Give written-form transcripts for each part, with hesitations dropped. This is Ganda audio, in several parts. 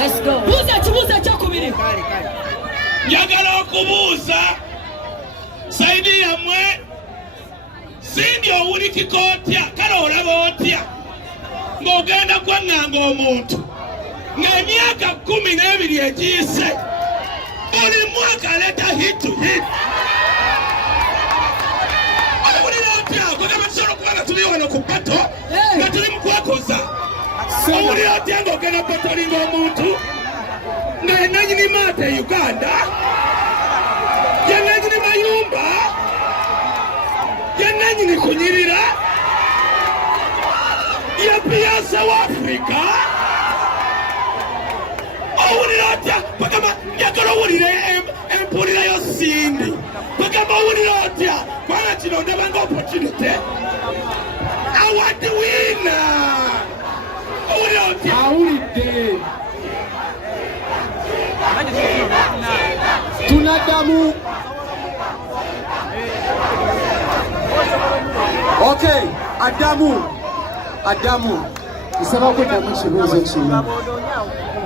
Let's go. Buuza kyokubiri. Njagala okubuuza saidi yammwe sindi owulikika otya kale olaba otya ng'ogenda kwaŋŋanga omuntu ng'emyaka 12 egiyise buli mwaka aleeta hit owulira otya kugamba tusobola okuba nga tuli wano ku pato nga tuli mu kwekoza owulira otya ng'ogenda patolinga omuntu nga yenanyini maata e Uganda yenanyini mayumba yenanyini kunyirira yapiyasa wa Afrika owulira otya pagamba njagala owulira empulira yo Sindi pagamba owulira otya kubanga kino ndabanga opportunity award winner owulira otya awulidde tunaddamu okay addamu nsaba kuddamu kibuuzo kino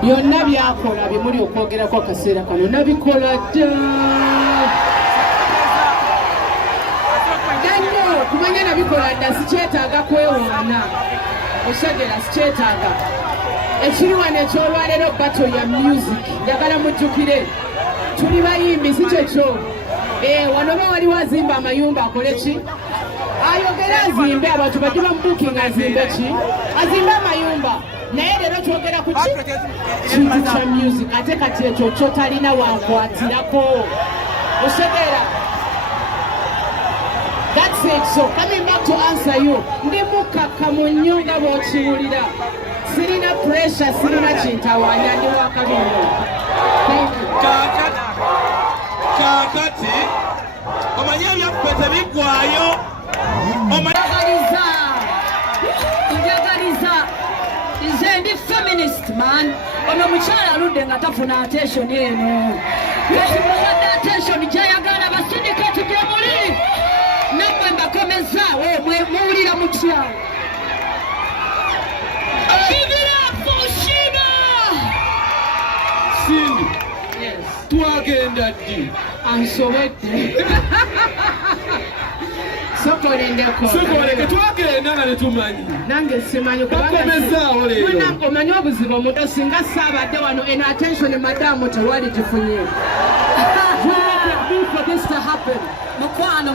byonna byakola bimuli okwogerako akaseera kano nabikola dda nanyo kumanya nabikola dda sikyetaaga kwewaana osegera sikyetaaga ekiri wano ekyolwaleero battle ya music njagala mujjukire tuli bayimbi si kyekyo wano ba waliwo azimba amayumba akole ki ayogera azimbe abantu bajja bamubukinga azimbe ki azimbe amayumba naye leero kyogera ku kintu kya music ate kati ekyo kyotalina wankwatirako osegera. That's it. So coming back to answer you ndi mukakkamu nnyo nga bw'okiwulira sirina pressure sirina kintawaanya ndi wakabindo. Kakati omanyi ebyaffe tebiggwayo njagaliza nze ndi feminist man ono mukyala aludde nga tafuna attention eno esimuwadde attention gyayagala basindikati gye muli nammwe mbakomezaawo muwulira mutya. Give it up for Sheebah! Sindi twagenda ddi ansobedde sokoleke twagenda nga netumanyi nange simanyi kubakomezaawo leero omanyi obuzibu omuntu singa saabadde wano eno attention madamu tewali gifunye. For this to happen. Mukwano.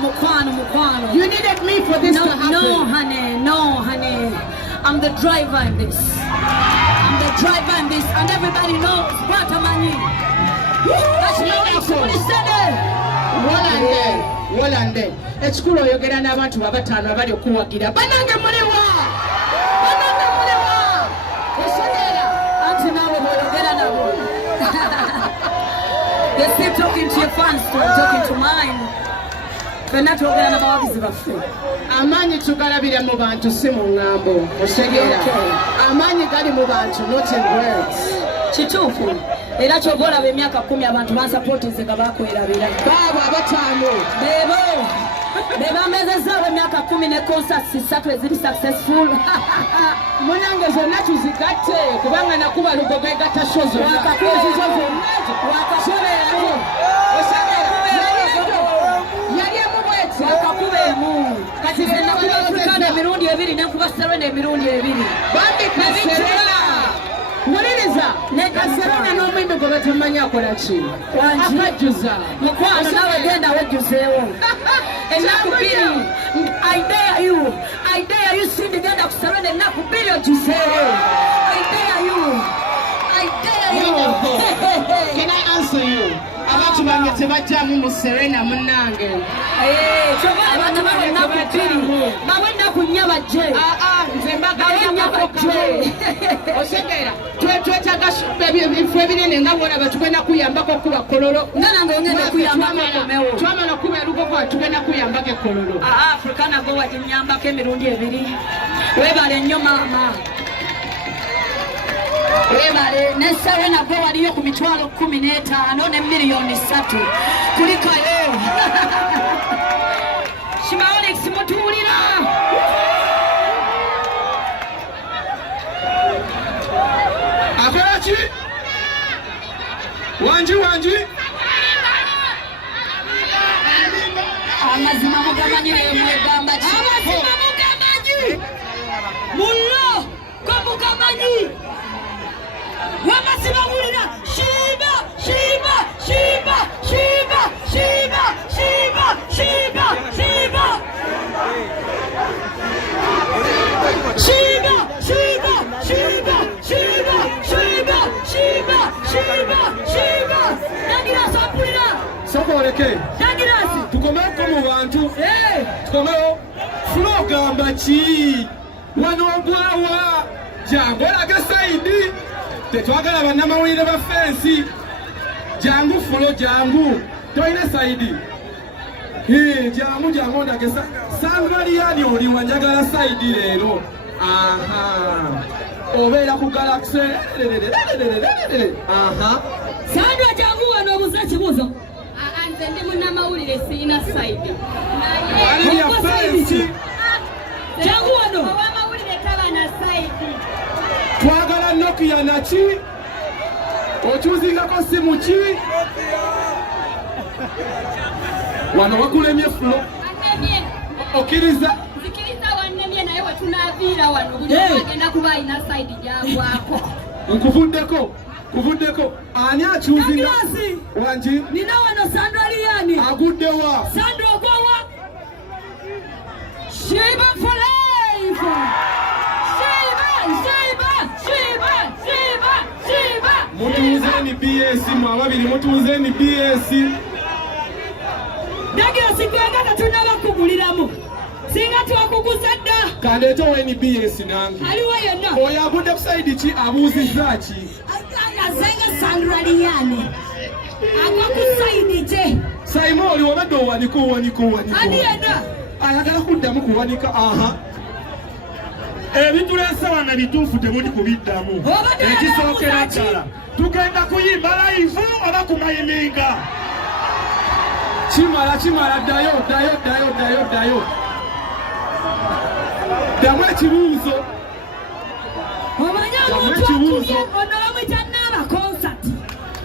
You needed me for this to happen. No, honey. I'm the driver in this. And everybody knows what I'm Walande. Ekikulu oyogera n'abantu babataano abali okuwagira. Banange muliwa. Osogera. Anti naawe bw'oyogera nabo. You're still talking to your fans, I'm talking to mine. Fenna twogera n'abawagizi baffe. Amaanyi tugalabira mu bantu si mu ŋŋambo. Osegera. Amaanyi gali mu bantu not in words. Kituufu. Era ky'oba olaba emyaka 10 abantu bansapootinze nga bakwerabira. Baabo abataano. Bebamezezaawo emyaka 10 ne concerts 3 eziri successful. Munange zonna tuzigatte kubanga nakuba lugogo egatta show zonna. Wakakubeemu. Kati nze nakuba African emirundi 2 nenkuba Serena emirundi 2. Bambi Serena. Muliriza Serena n'omuyimbi gwe batamanyi akola ki? Akajjuza. Mukwano nawe genda wejjuzeewo. Ennaku 2 I dare you Sindi genda ku Serena ennaku 2 ojjuzeewo. I dare you. Can I answer you? Abantu bange tebajjamu mu Serena munnange. Kyova abantu bawe ennaku 2 bawe ennaku 4 bajje. Nze mbagala bajje. Osegera twetaaga ebifo ebinene nga bwolaba tugenda kuyambako okuba kololo. Nange ongenda kuyambako komewo. Twamala okuba elugogo tugenda kuyambako kololo. Africa nago waginyambako emirundi 2. Webale nnyo maama. Webale ne Serena gwe waliyo ku mitwalo 15 ne miliyoni 3 kulikayo. Shimaolex mutuulira. Akola ki? Wanji amazima mugamanyi mwegamba ki amazima mugamanyi mullo ko mugamanyi wamazima mulira Sheebah Sheebah Sheebah Sheebah Sheebah Sheebah Sheebah Sheebah Sheebah Sheebah Sheebah Sheebah Sheebah Sheebah Sheebah Sheebah nagira sapulira sokoleke nagirasi tukomeko mu bantu tukomeo fulo gamba ki wano gwawa jangu olage saidi tetwagala bannamawulire ba fensi jangu fulo jangu toyina saidi jangu ondage sangaliyani oli wanjagala saidi leero obeera ku galaxy Sandra jangu wano obuze kibuzo nze ndi munnamawulire sirina saidi ali ya fensi jangu wano owamawulire taba na saidi twagala Nokia naki okyuzingako simu ki wano wakulemye fulo wannemye okkiriza nzikiriza wannemye naye wetunaaviira wano buli agenda kuba alina saidi gyagwako kuvuddeko ani akyuzinga wanji nina wano Sandra liyani aguddewa Sandra ogwawa Sheebah for life Sheebah mutuuzeni BS mwababiri mutuuzeni BS nagira sigwega tunabakuguliramu singa twakuguza dda kandeeta weni BS nange aliwo yenna oyo agudde kusaidi ki abuuzizza ki azenga Sandra liyani agwa ku saidi gye Saimo oli wabadde owanika ani yenna ayagala kuddamu kuwanika ebituleese wano bituufu temuli kubiddamu ekisookera ddala tugenda kuyimba live oba kumayiminga kimala ddayo ddamu ekibuuzo omanya omuntu akubye ono bamwita naaba concert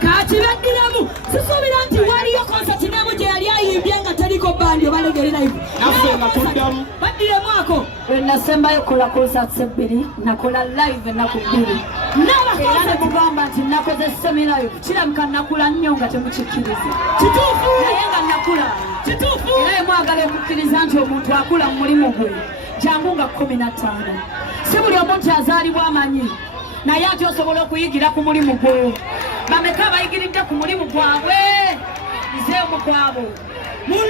kakibaddiramu sisuubira nti waliyo concert nemu gye yali ayimbye nga taliko bandi obalegere live naffe nga tuddamu baddiremu ako nasembayo kola concert ebbiri nakola live ennaku bbiri era ne mugamba nti nakoze semi-live kiramuka nakula nnyo nga temukikkiriza kituufu naye nga nakula kituufu era emwagala ekukkiriza nti omuntu akula mu mulimu gwe jangu nga 15 si buli omuntu azaalibwa amanyi naye ate osobola okuyigira ku mulimu gwo bameka bayigiridde ku mulimu gwabwe nze omukwabo